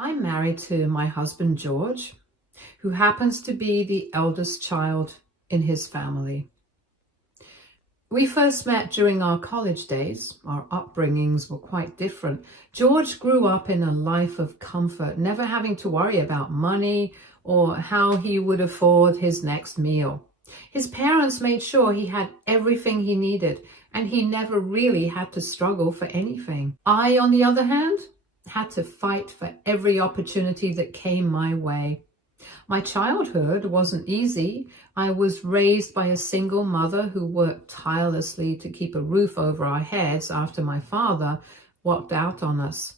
I'm married to my husband, George, who happens to be the eldest child in his family. We first met during our college days. Our upbringings were quite different. George grew up in a life of comfort, never having to worry about money or how he would afford his next meal. His parents made sure he had everything he needed, and he never really had to struggle for anything. I, on the other hand, had to fight for every opportunity that came my way. My childhood wasn't easy. I was raised by a single mother who worked tirelessly to keep a roof over our heads after my father walked out on us.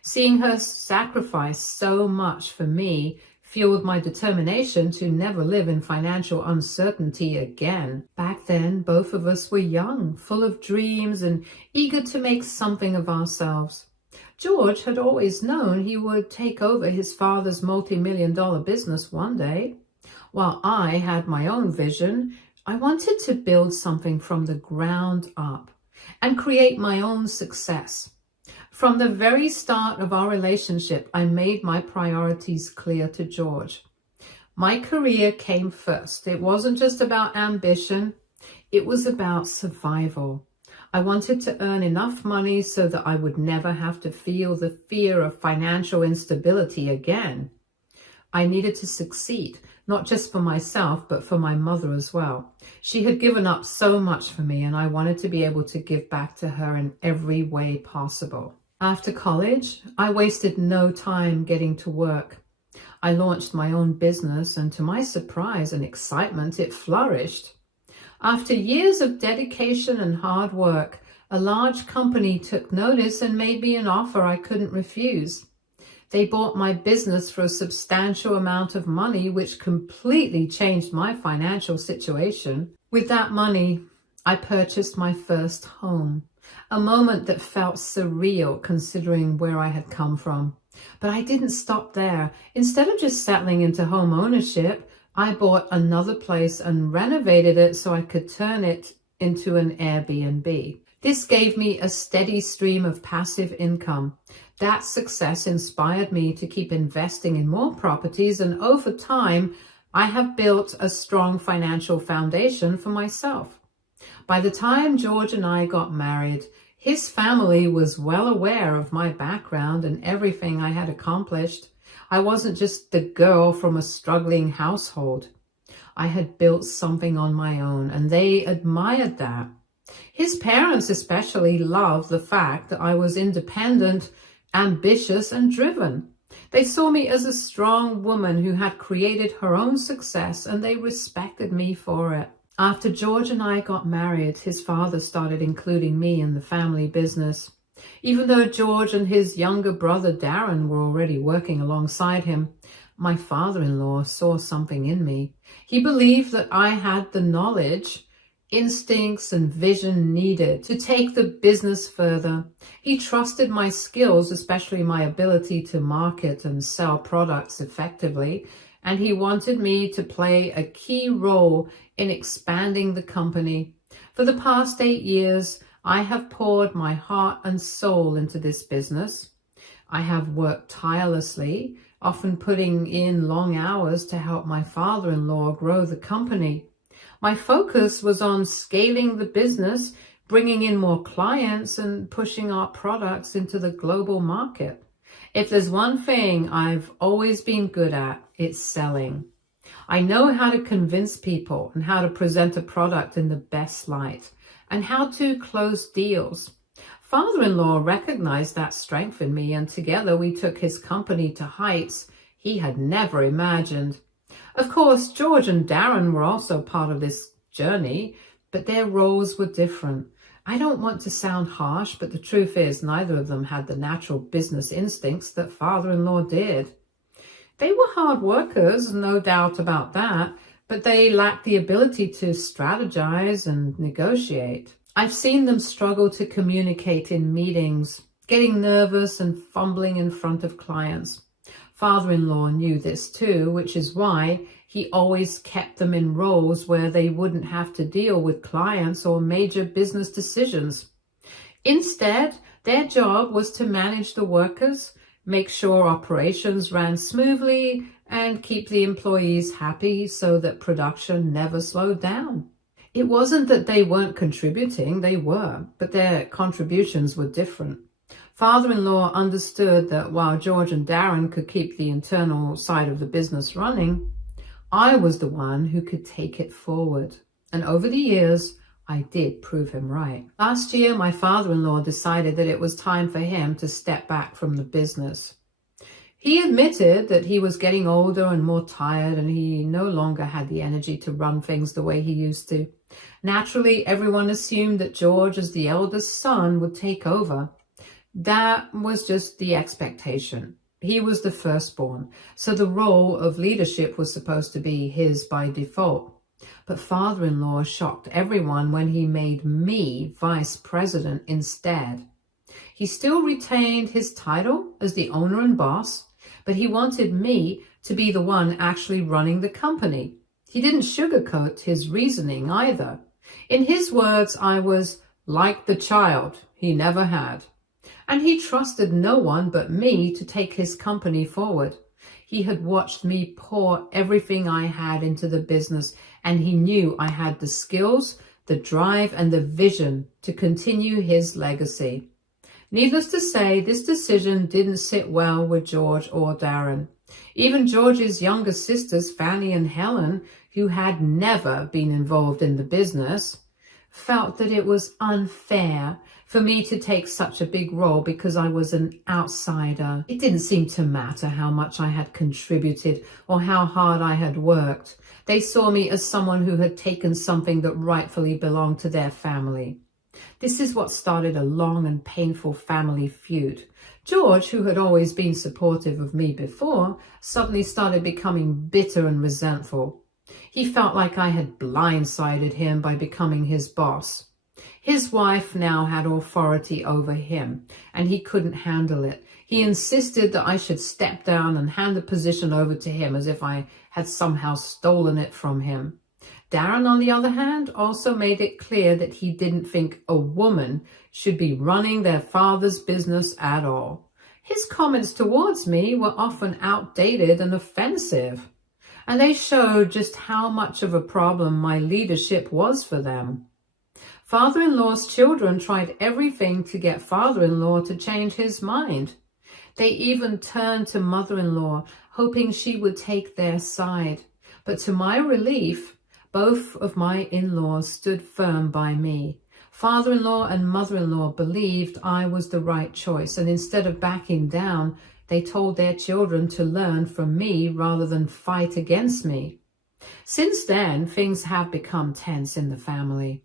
Seeing her sacrifice so much for me fueled my determination to never live in financial uncertainty again. Back then, both of us were young, full of dreams, and eager to make something of ourselves. George had always known he would take over his father's multi-million-dollar business one day. While I had my own vision, I wanted to build something from the ground up and create my own success. From the very start of our relationship, I made my priorities clear to George. My career came first. It wasn't just about ambition, it was about survival. I wanted to earn enough money so that I would never have to feel the fear of financial instability again. I needed to succeed, not just for myself, but for my mother as well. She had given up so much for me, and I wanted to be able to give back to her in every way possible. After college, I wasted no time getting to work. I launched my own business, and to my surprise and excitement, it flourished. After years of dedication and hard work, a large company took notice and made me an offer I couldn't refuse. They bought my business for a substantial amount of money, which completely changed my financial situation. With that money, I purchased my first home, a moment that felt surreal considering where I had come from. But I didn't stop there. Instead of just settling into home ownership, I bought another place and renovated it so I could turn it into an Airbnb. This gave me a steady stream of passive income. That success inspired me to keep investing in more properties, and over time, I have built a strong financial foundation for myself. By the time George and I got married, his family was well aware of my background and everything I had accomplished. I wasn't just the girl from a struggling household. I had built something on my own, and they admired that. His parents especially loved the fact that I was independent, ambitious, and driven. They saw me as a strong woman who had created her own success, and they respected me for it. After George and I got married, his father started including me in the family business. Even though George and his younger brother Darren were already working alongside him, my father-in-law saw something in me. He believed that I had the knowledge, instincts, and vision needed to take the business further. He trusted my skills, especially my ability to market and sell products effectively, and he wanted me to play a key role in expanding the company. For the past 8 years, I have poured my heart and soul into this business. I have worked tirelessly, often putting in long hours to help my father-in-law grow the company. My focus was on scaling the business, bringing in more clients, and pushing our products into the global market. If there's one thing I've always been good at, it's selling. I know how to convince people and how to present a product in the best light, and how to close deals. Father-in-law recognized that strength in me, and together we took his company to heights he had never imagined. Of course, George and Darren were also part of this journey, but their roles were different. I don't want to sound harsh, but the truth is neither of them had the natural business instincts that father-in-law did. They were hard workers, no doubt about that, but they lacked the ability to strategize and negotiate. I've seen them struggle to communicate in meetings, getting nervous and fumbling in front of clients. Father-in-law knew this too, which is why he always kept them in roles where they wouldn't have to deal with clients or major business decisions. Instead, their job was to manage the workers, make sure operations ran smoothly, and keep the employees happy so that production never slowed down. It wasn't that they weren't contributing, they were, but their contributions were different. Father-in-law understood that while George and Darren could keep the internal side of the business running, I was the one who could take it forward. And over the years, I did prove him right. Last year, my father-in-law decided that it was time for him to step back from the business. He admitted that he was getting older and more tired, and he no longer had the energy to run things the way he used to. Naturally, everyone assumed that George, as the eldest son, would take over. That was just the expectation. He was the firstborn, so the role of leadership was supposed to be his by default. But father-in-law shocked everyone when he made me vice president instead. He still retained his title as the owner and boss, but he wanted me to be the one actually running the company. He didn't sugarcoat his reasoning either. In his words, I was like the child he never had. And he trusted no one but me to take his company forward. He had watched me pour everything I had into the business, and he knew I had the skills, the drive, and the vision to continue his legacy. Needless to say, this decision didn't sit well with George or Darren. Even George's younger sisters, Fanny and Helen, who had never been involved in the business, felt that it was unfair for me to take such a big role because I was an outsider. It didn't seem to matter how much I had contributed or how hard I had worked. They saw me as someone who had taken something that rightfully belonged to their family. This is what started a long and painful family feud. George, who had always been supportive of me before, suddenly started becoming bitter and resentful. He felt like I had blindsided him by becoming his boss. His wife now had authority over him, and he couldn't handle it. He insisted that I should step down and hand the position over to him as if I had somehow stolen it from him. Darren, on the other hand, also made it clear that he didn't think a woman should be running their father's business at all. His comments towards me were often outdated and offensive, and they showed just how much of a problem my leadership was for them. Father-in-law's children tried everything to get father-in-law to change his mind. They even turned to mother-in-law, hoping she would take their side. But to my relief, both of my in-laws stood firm by me. Father-in-law and mother-in-law believed I was the right choice, and instead of backing down, they told their children to learn from me rather than fight against me. Since then, things have become tense in the family.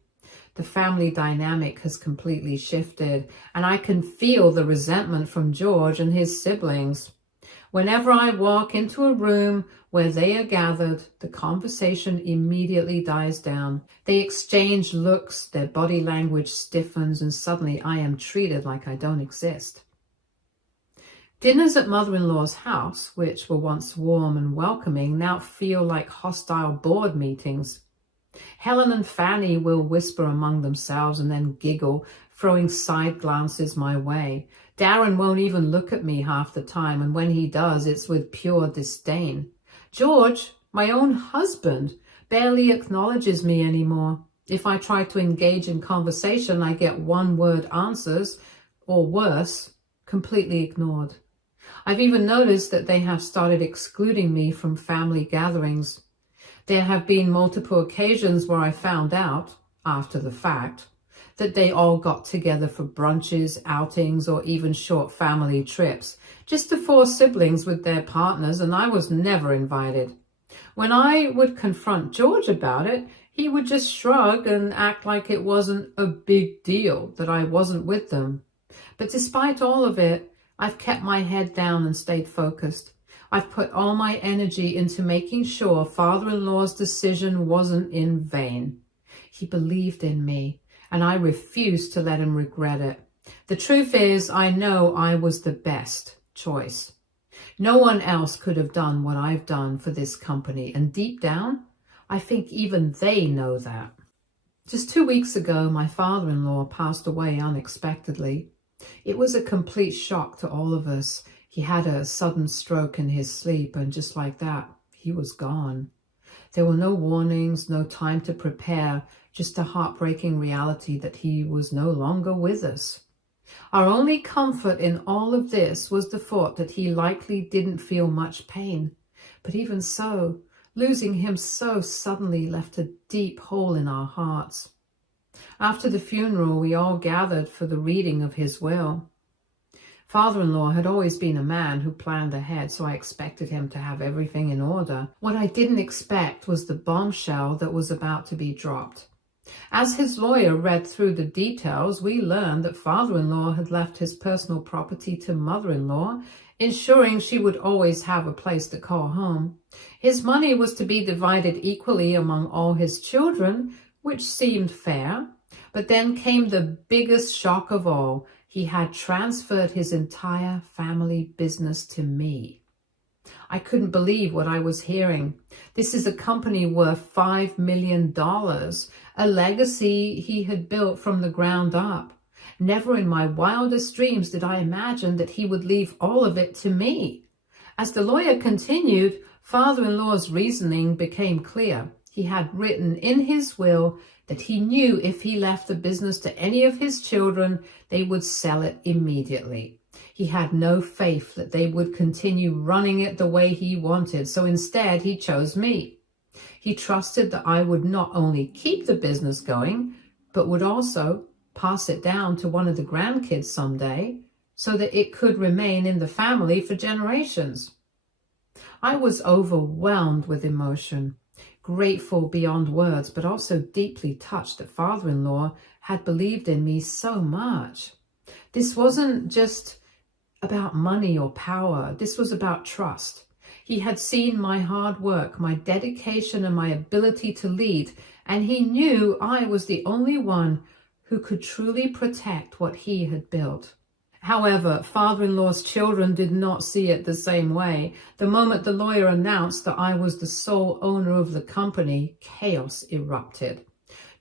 The family dynamic has completely shifted, and I can feel the resentment from George and his siblings. Whenever I walk into a room where they are gathered, the conversation immediately dies down. They exchange looks, their body language stiffens, and suddenly I am treated like I don't exist. Dinners at mother-in-law's house, which were once warm and welcoming, now feel like hostile board meetings. Helen and Fanny will whisper among themselves and then giggle, throwing side glances my way. Darren won't even look at me half the time, and when he does, it's with pure disdain. George, my own husband, barely acknowledges me anymore. If I try to engage in conversation, I get one-word answers, or worse, completely ignored. I've even noticed that they have started excluding me from family gatherings. There have been multiple occasions where I found out, after the fact, that they all got together for brunches, outings, or even short family trips, just the 4 siblings with their partners, and I was never invited. When I would confront George about it, he would just shrug and act like it wasn't a big deal that I wasn't with them. But despite all of it, I've kept my head down and stayed focused. I've put all my energy into making sure father-in-law's decision wasn't in vain. He believed in me, and I refused to let him regret it. The truth is, I know I was the best choice. No one else could have done what I've done for this company, and deep down, I think even they know that. Just 2 weeks ago, my father-in-law passed away unexpectedly. It was a complete shock to all of us. He had a sudden stroke in his sleep, and just like that, he was gone. There were no warnings, no time to prepare, just a heartbreaking reality that he was no longer with us. Our only comfort in all of this was the thought that he likely didn't feel much pain. But even so, losing him so suddenly left a deep hole in our hearts. After the funeral, we all gathered for the reading of his will. Father-in-law had always been a man who planned ahead, so I expected him to have everything in order. What I didn't expect was the bombshell that was about to be dropped. As his lawyer read through the details, we learned that father-in-law had left his personal property to mother-in-law, ensuring she would always have a place to call home. His money was to be divided equally among all his children, which seemed fair. But then came the biggest shock of all. He had transferred his entire family business to me. I couldn't believe what I was hearing. This is a company worth $5 million, a legacy he had built from the ground up. Never in my wildest dreams did I imagine that he would leave all of it to me. As the lawyer continued, father-in-law's reasoning became clear. He had written in his will that he knew if he left the business to any of his children, they would sell it immediately. He had no faith that they would continue running it the way he wanted, so instead he chose me. He trusted that I would not only keep the business going, but would also pass it down to one of the grandkids someday, so that it could remain in the family for generations. I was overwhelmed with emotion. Grateful beyond words, but also deeply touched that father-in-law had believed in me so much. This wasn't just about money or power. This was about trust. He had seen my hard work, my dedication, and my ability to lead, and he knew I was the only one who could truly protect what he had built. However, father-in-law's children did not see it the same way. The moment the lawyer announced that I was the sole owner of the company, chaos erupted.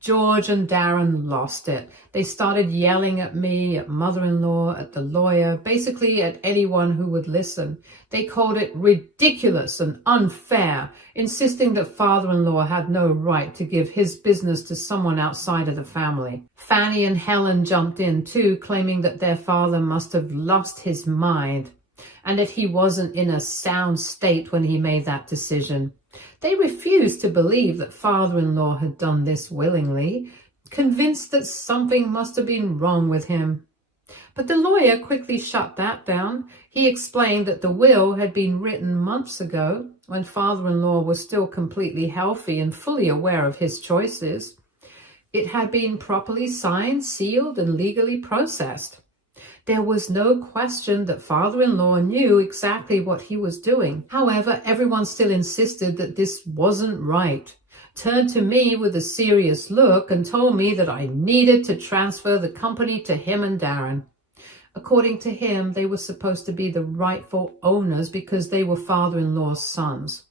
George and Darren lost it. They started yelling at me, at mother-in-law, at the lawyer, basically at anyone who would listen. They called it ridiculous and unfair, insisting that father-in-law had no right to give his business to someone outside of the family. Fanny and Helen jumped in too, claiming that their father must have lost his mind and that he wasn't in a sound state when he made that decision. They refused to believe that father-in-law had done this willingly, convinced that something must have been wrong with him. But the lawyer quickly shut that down. He explained that the will had been written months ago, when father-in-law was still completely healthy and fully aware of his choices. It had been properly signed, sealed, and legally processed. There was no question that father-in-law knew exactly what he was doing. However, everyone still insisted that this wasn't right, turned to me with a serious look and told me that I needed to transfer the company to him and Darren. According to him, they were supposed to be the rightful owners because they were father-in-law's sons.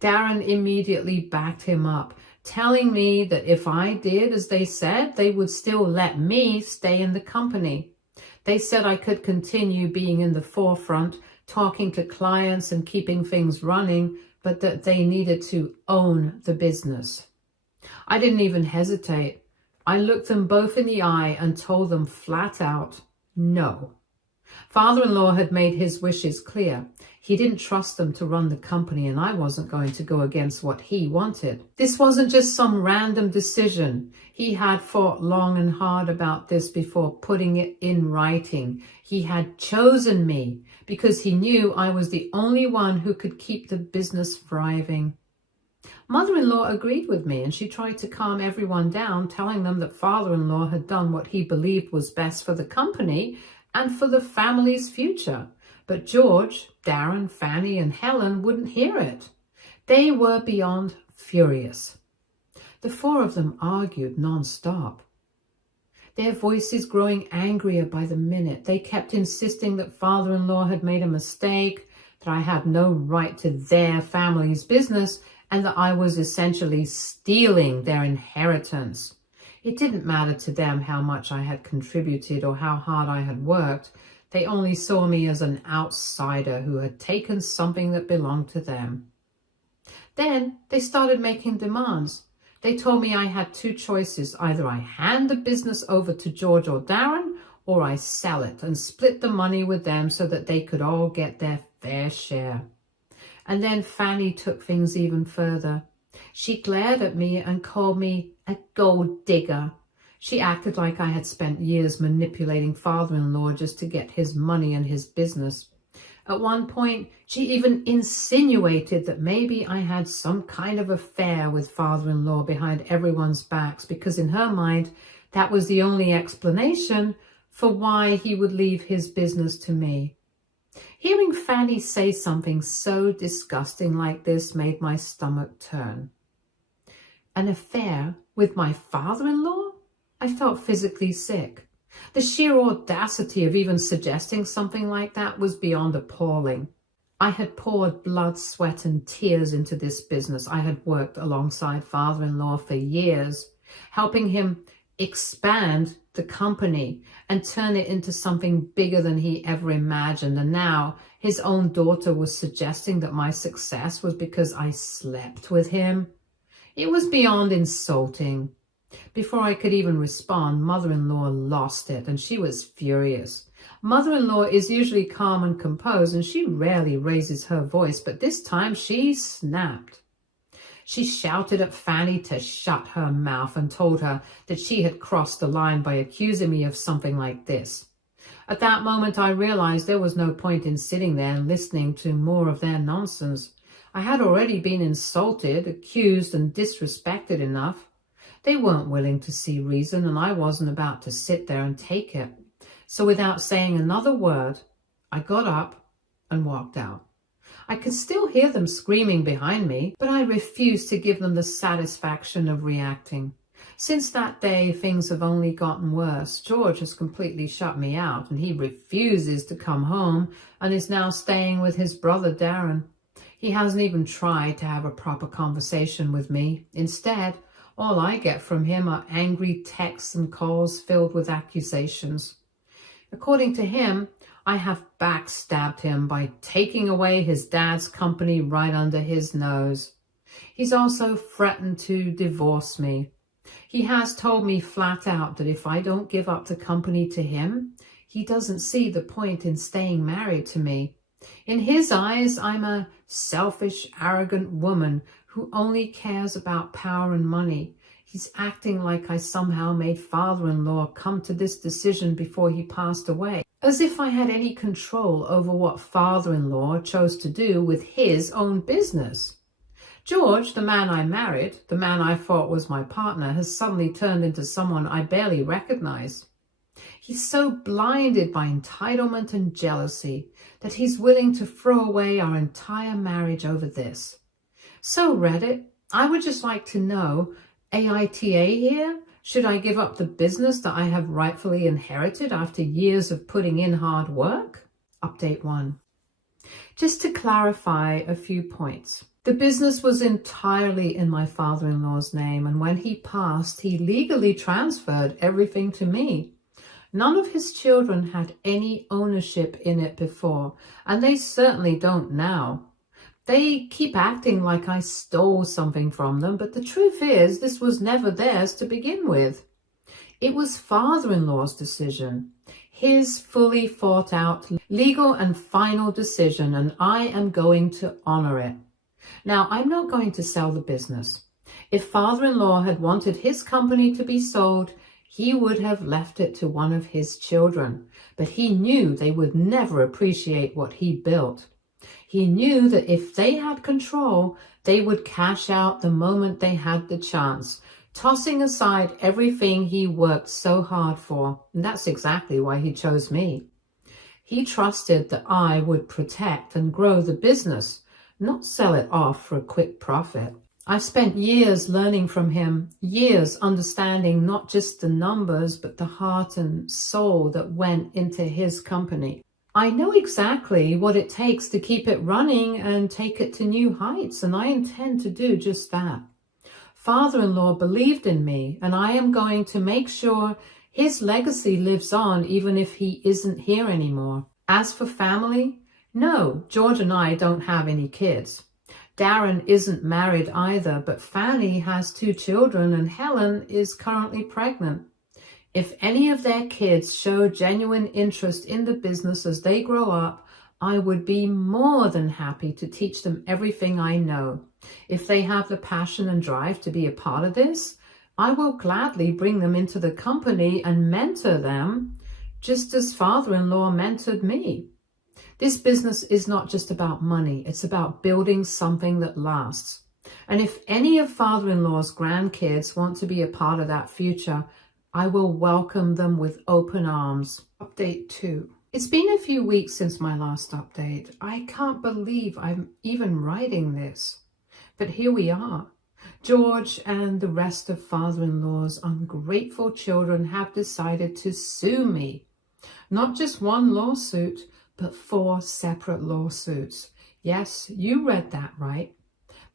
Darren immediately backed him up, telling me that if I did as they said, they would still let me stay in the company. They said I could continue being in the forefront, talking to clients and keeping things running, but that they needed to own the business. I didn't even hesitate. I looked them both in the eye and told them flat out, no. Father-in-law had made his wishes clear. He didn't trust them to run the company, and I wasn't going to go against what he wanted. This wasn't just some random decision. He had thought long and hard about this before putting it in writing. He had chosen me because he knew I was the only one who could keep the business thriving. Mother-in-law agreed with me, and she tried to calm everyone down, telling them that father-in-law had done what he believed was best for the company and for the family's future. But George, Darren, Fanny, and Helen wouldn't hear it. They were beyond furious. The four of them argued non-stop, their voices growing angrier by the minute. They kept insisting that father-in-law had made a mistake, that I had no right to their family's business, and that I was essentially stealing their inheritance. It didn't matter to them how much I had contributed or how hard I had worked. They only saw me as an outsider who had taken something that belonged to them. Then they started making demands. They told me I had two choices. Either I hand the business over to George or Darren, or I sell it and split the money with them so that they could all get their fair share. And then Fanny took things even further. She glared at me and called me a gold digger. She acted like I had spent years manipulating father-in-law just to get his money and his business. At one point, she even insinuated that maybe I had some kind of affair with father-in-law behind everyone's backs, because in her mind, that was the only explanation for why he would leave his business to me. Hearing Fanny say something so disgusting like this made my stomach turn. An affair with my father-in-law? I felt physically sick. The sheer audacity of even suggesting something like that was beyond appalling. I had poured blood, sweat, and tears into this business. I had worked alongside father-in-law for years, helping him expand the company and turn it into something bigger than he ever imagined. And now his own daughter was suggesting that my success was because I slept with him. It was beyond insulting. Before I could even respond, mother-in-law lost it, and she was furious. Mother-in-law is usually calm and composed, and she rarely raises her voice, but this time she snapped. She shouted at Fanny to shut her mouth and told her that she had crossed the line by accusing me of something like this. At that moment, I realized there was no point in sitting there and listening to more of their nonsense. I had already been insulted, accused, and disrespected enough. They weren't willing to see reason, and I wasn't about to sit there and take it. So without saying another word, I got up and walked out. I could still hear them screaming behind me, but I refused to give them the satisfaction of reacting. Since that day, things have only gotten worse. George has completely shut me out, and he refuses to come home and is now staying with his brother Darren. He hasn't even tried to have a proper conversation with me. Instead, all I get from him are angry texts and calls filled with accusations. According to him, I have backstabbed him by taking away his dad's company right under his nose. He's also threatened to divorce me. He has told me flat out that if I don't give up the company to him, he doesn't see the point in staying married to me. In his eyes, I'm a selfish, arrogant woman who only cares about power and money. He's acting like I somehow made father-in-law come to this decision before he passed away, as if I had any control over what father-in-law chose to do with his own business. George, the man I married, the man I thought was my partner, has suddenly turned into someone I barely recognize. He's so blinded by entitlement and jealousy that he's willing to throw away our entire marriage over this. So Reddit, I would just like to know, AITA here, should I give up the business that I have rightfully inherited after years of putting in hard work? Update 1. Just to clarify a few points. The business was entirely in my father-in-law's name, and when he passed, he legally transferred everything to me. None of his children had any ownership in it before, and they certainly don't now. They keep acting like I stole something from them, but the truth is this was never theirs to begin with. It was father-in-law's decision, his fully thought out, legal and final decision, and I am going to honor it. Now, I'm not going to sell the business. If father-in-law had wanted his company to be sold, he would have left it to one of his children, but he knew they would never appreciate what he built. He knew that if they had control, they would cash out the moment they had the chance, tossing aside everything he worked so hard for. And that's exactly why he chose me. He trusted that I would protect and grow the business, not sell it off for a quick profit. I spent years learning from him, years understanding not just the numbers, but the heart and soul that went into his company. I know exactly what it takes to keep it running and take it to new heights, and I intend to do just that. Father-in-law believed in me, and I am going to make sure his legacy lives on even if he isn't here anymore. As for family, no, George and I don't have any kids. Darren isn't married either, but Fanny has 2 children and Helen is currently pregnant. If any of their kids show genuine interest in the business as they grow up, I would be more than happy to teach them everything I know. If they have the passion and drive to be a part of this, I will gladly bring them into the company and mentor them, just as father-in-law mentored me. This business is not just about money, it's about building something that lasts. And if any of father-in-law's grandkids want to be a part of that future, I will welcome them with open arms. Update 2. It's been a few weeks since my last update. I can't believe I'm even writing this. But here we are. George and the rest of father-in-law's ungrateful children have decided to sue me. Not just one lawsuit, but 4 separate lawsuits. Yes, you read that right.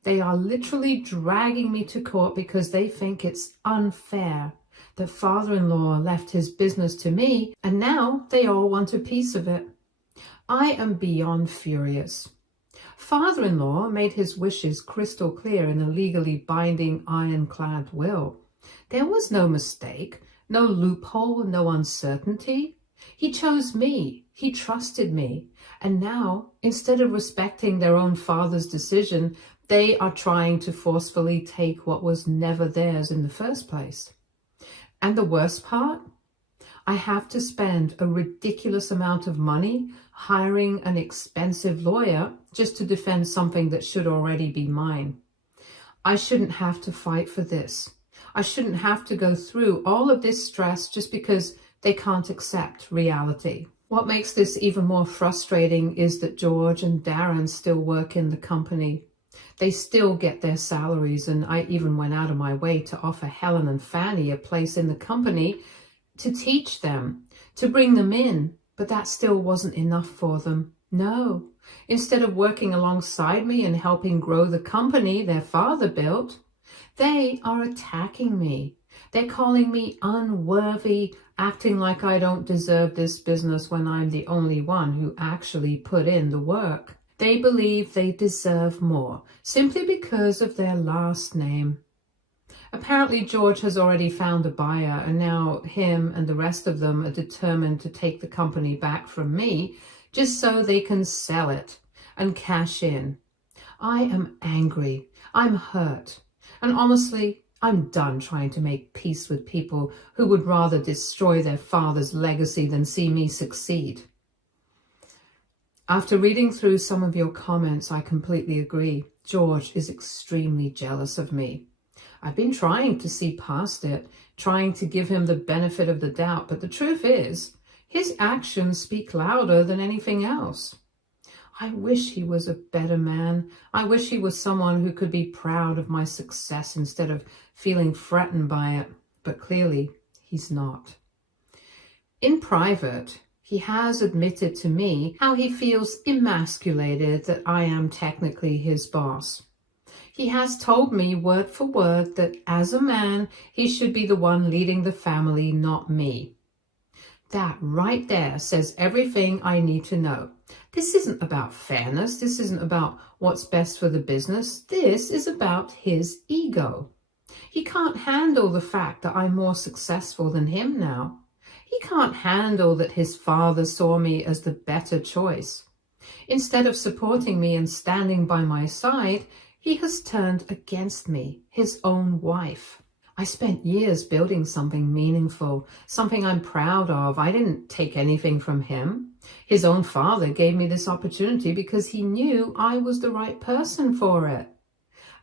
They are literally dragging me to court because they think it's unfair that father-in-law left his business to me and now they all want a piece of it. I am beyond furious. Father-in-law made his wishes crystal clear in a legally binding ironclad will. There was no mistake, no loophole, no uncertainty. He chose me, he trusted me, and now, instead of respecting their own father's decision, they are trying to forcefully take what was never theirs in the first place. And the worst part? I have to spend a ridiculous amount of money hiring an expensive lawyer just to defend something that should already be mine. I shouldn't have to fight for this. I shouldn't have to go through all of this stress just because they can't accept reality. What makes this even more frustrating is that George and Darren still work in the company. They still get their salaries, and I even went out of my way to offer Helen and Fanny a place in the company to teach them, to bring them in, but that still wasn't enough for them. No, instead of working alongside me and helping grow the company their father built, they are attacking me. They're calling me unworthy, acting like I don't deserve this business when I'm the only one who actually put in the work. They believe they deserve more, simply because of their last name. Apparently George has already found a buyer, and now him and the rest of them are determined to take the company back from me just so they can sell it and cash in. I am angry. I'm hurt. And honestly, I'm done trying to make peace with people who would rather destroy their father's legacy than see me succeed. After reading through some of your comments, I completely agree. George is extremely jealous of me. I've been trying to see past it, trying to give him the benefit of the doubt, but the truth is, his actions speak louder than anything else. I wish he was a better man. I wish he was someone who could be proud of my success instead of feeling threatened by it, but clearly he's not. In private, he has admitted to me how he feels emasculated that I am technically his boss. He has told me word for word that as a man, he should be the one leading the family, not me. That right there says everything I need to know. This isn't about fairness. This isn't about what's best for the business. This is about his ego. He can't handle the fact that I'm more successful than him now. He can't handle that his father saw me as the better choice. Instead of supporting me and standing by my side, he has turned against me, his own wife. I spent years building something meaningful, something I'm proud of. I didn't take anything from him. His own father gave me this opportunity because he knew I was the right person for it.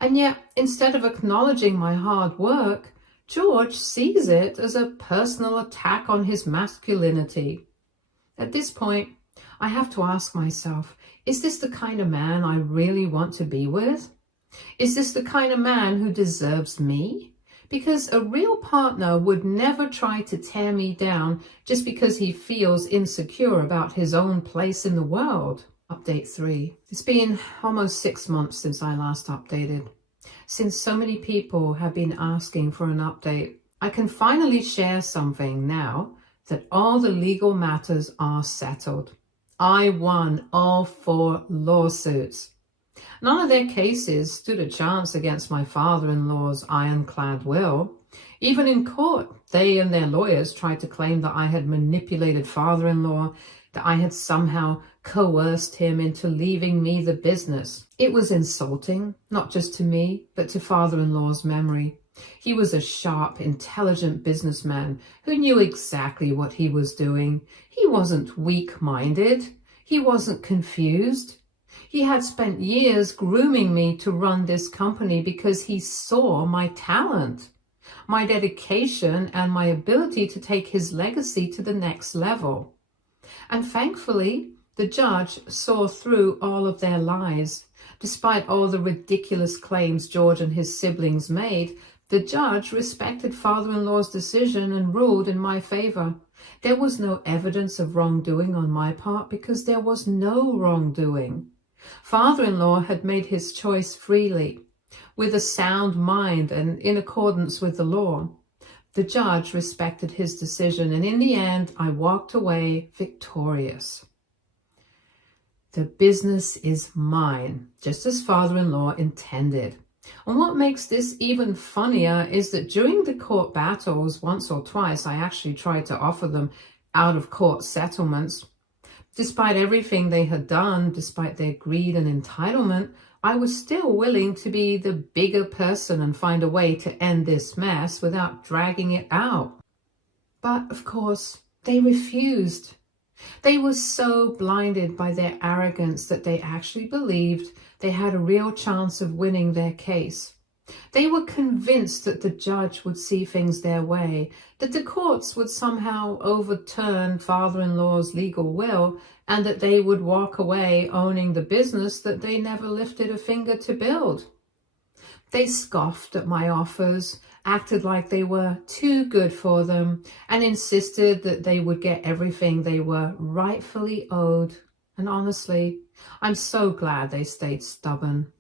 And yet, instead of acknowledging my hard work, George sees it as a personal attack on his masculinity. At this point, I have to ask myself, is this the kind of man I really want to be with? Is this the kind of man who deserves me? Because a real partner would never try to tear me down just because he feels insecure about his own place in the world. Update 3. It's been almost 6 months since I last updated. Since so many people have been asking for an update, I can finally share something now that all the legal matters are settled. I won all 4 lawsuits. None of their cases stood a chance against my father-in-law's ironclad will. Even in court, they and their lawyers tried to claim that I had manipulated father-in-law, that I had somehow coerced him into leaving me the business. It was insulting, not just to me, but to father-in-law's memory. He was a sharp, intelligent businessman who knew exactly what he was doing. He wasn't weak-minded. He wasn't confused. He had spent years grooming me to run this company because he saw my talent, my dedication, and my ability to take his legacy to the next level. And thankfully, the judge saw through all of their lies. Despite all the ridiculous claims George and his siblings made, the judge respected father-in-law's decision and ruled in my favor. There was no evidence of wrongdoing on my part because there was no wrongdoing. Father-in-law had made his choice freely, with a sound mind and in accordance with the law. The judge respected his decision, and in the end, I walked away victorious. The business is mine, just as father-in-law intended. And what makes this even funnier is that during the court battles, once or twice, I actually tried to offer them out-of-court settlements. Despite everything they had done, despite their greed and entitlement, I was still willing to be the bigger person and find a way to end this mess without dragging it out. But, of course, they refused. They were so blinded by their arrogance that they actually believed they had a real chance of winning their case. They were convinced that the judge would see things their way, that the courts would somehow overturn father-in-law's legal will, and that they would walk away owning the business that they never lifted a finger to build. They scoffed at my offers, acted like they were too good for them, and insisted that they would get everything they were rightfully owed. And honestly, I'm so glad they stayed stubborn.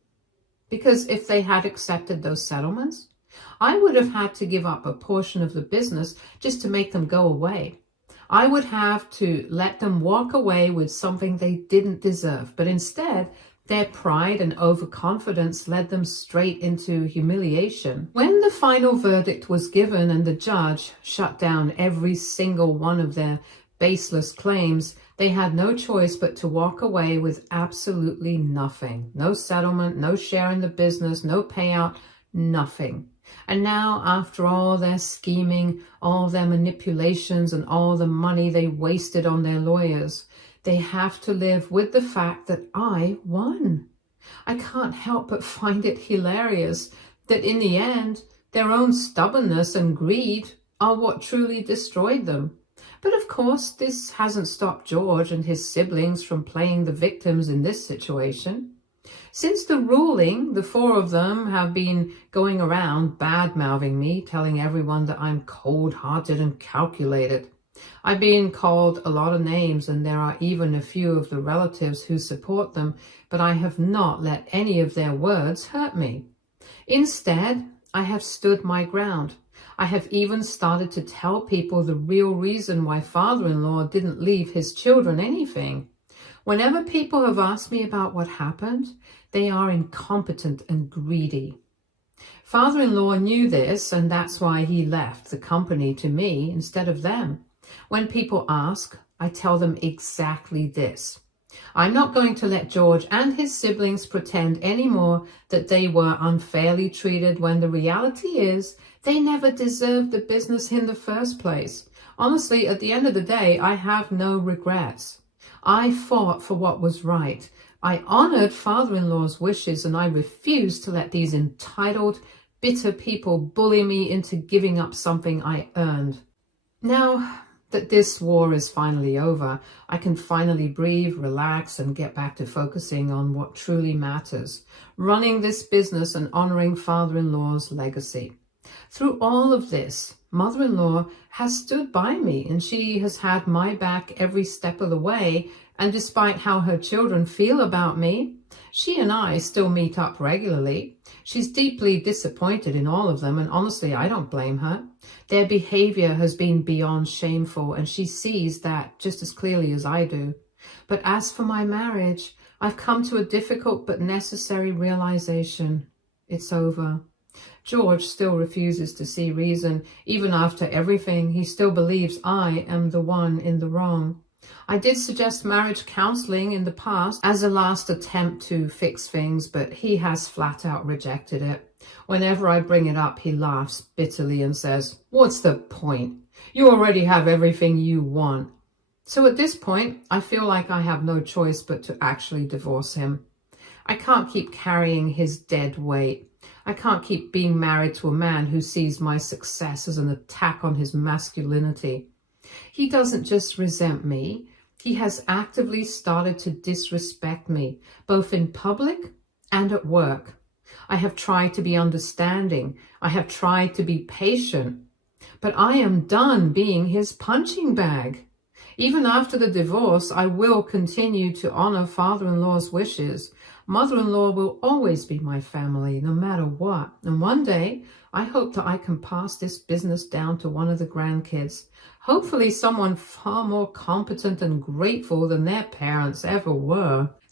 Because if they had accepted those settlements, I would have had to give up a portion of the business just to make them go away. I would have to let them walk away with something they didn't deserve. But instead, their pride and overconfidence led them straight into humiliation. When the final verdict was given and the judge shut down every single one of their baseless claims, they had no choice but to walk away with absolutely nothing. No settlement, no share in the business, no payout, nothing. And now, after all their scheming, all their manipulations, and all the money they wasted on their lawyers, they have to live with the fact that I won. I can't help but find it hilarious that in the end, their own stubbornness and greed are what truly destroyed them. But of course, this hasn't stopped George and his siblings from playing the victims in this situation. Since the ruling, the 4 of them have been going around bad-mouthing me, telling everyone that I'm cold-hearted and calculated. I've been called a lot of names, and there are even a few of the relatives who support them, but I have not let any of their words hurt me. Instead, I have stood my ground. I have even started to tell people the real reason why father-in-law didn't leave his children anything. Whenever people have asked me about what happened, they are incompetent and greedy. Father-in-law knew this, and that's why he left the company to me instead of them. When people ask, I tell them exactly this. I'm not going to let George and his siblings pretend anymore that they were unfairly treated when the reality is they never deserved the business in the first place. Honestly, at the end of the day, I have no regrets. I fought for what was right. I honored father-in-law's wishes, and I refused to let these entitled, bitter people bully me into giving up something I earned. Now that this war is finally over, I can finally breathe, relax, and get back to focusing on what truly matters, running this business and honoring father-in-law's legacy. Through all of this, mother-in-law has stood by me, and she has had my back every step of the way. And despite how her children feel about me, she and I still meet up regularly. She's deeply disappointed in all of them, and honestly, I don't blame her. Their behavior has been beyond shameful, and she sees that just as clearly as I do. But as for my marriage, I've come to a difficult but necessary realization. It's over. George still refuses to see reason. Even after everything, he still believes I am the one in the wrong. I did suggest marriage counseling in the past as a last attempt to fix things, but he has flat out rejected it. Whenever I bring it up, he laughs bitterly and says, "What's the point? You already have everything you want." So at this point, I feel like I have no choice but to actually divorce him. I can't keep carrying his dead weight. I can't keep being married to a man who sees my success as an attack on his masculinity. He doesn't just resent me, he has actively started to disrespect me, both in public and at work. I have tried to be understanding, I have tried to be patient, but I am done being his punching bag. Even after the divorce, I will continue to honor father-in-law's wishes. Mother-in-law will always be my family, no matter what. And one day, I hope that I can pass this business down to one of the grandkids. Hopefully someone far more competent and grateful than their parents ever were.